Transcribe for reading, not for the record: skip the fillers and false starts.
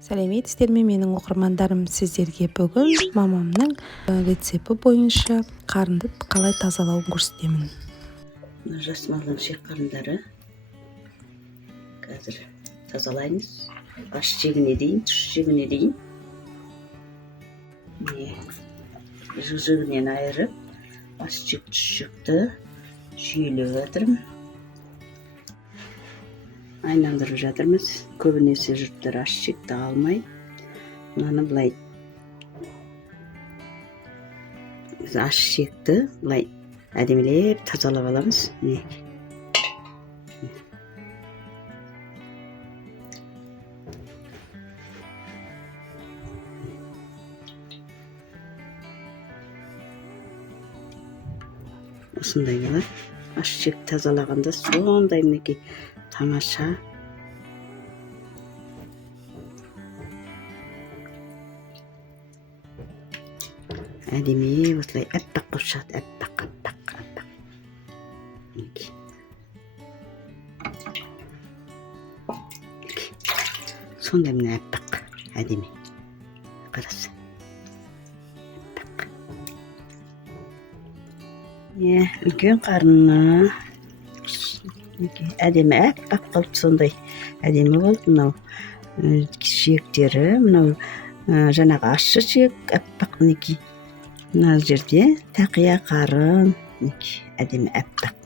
Сәлеметсіздер ме менің оқырмандарым, сіздерге бүгін мамамның рецепті бойынша қарынды қалай тазалауын көрсетемін. Жас малдың ішек қарындары қазір тазалаймыз. Аш жегіне дейін, тұш жегіне дейін. Жігінен айырып, аш жек, тұш жекті жүйелеп жатырмын. Айналдырып жатырмыз. Көбінесе жұрттар аш жекті алмай, мынаны былай аш жекті былай әдемілеп тазалап аламыз. Осындай болады. Аш жек тазалағанда сондай мінекей тамаша. Әдемі осылай әппақ болып шығады. Әппақ. Сондай міне әппақ. Әдемі. Қарасы. Үлкен қарынна әдемі әппақ болып сондай әдемі болды. Мынау жиектері, мынау жаңағы ащы жиек әппақ мінекей. Мына жерде тақия қарын әдемі әппақ.